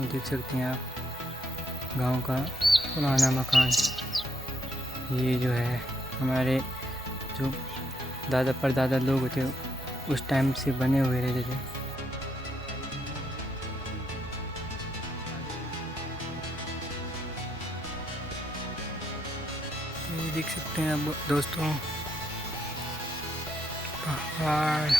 दोस्तों देख सकते हैं आप गांव का पुराना मकान। ये जो है हमारे जो दादा परदादा लोग थे उस टाइम से बने हुए रहते थे। ये देख सकते हैं आप दोस्तों पहाड़।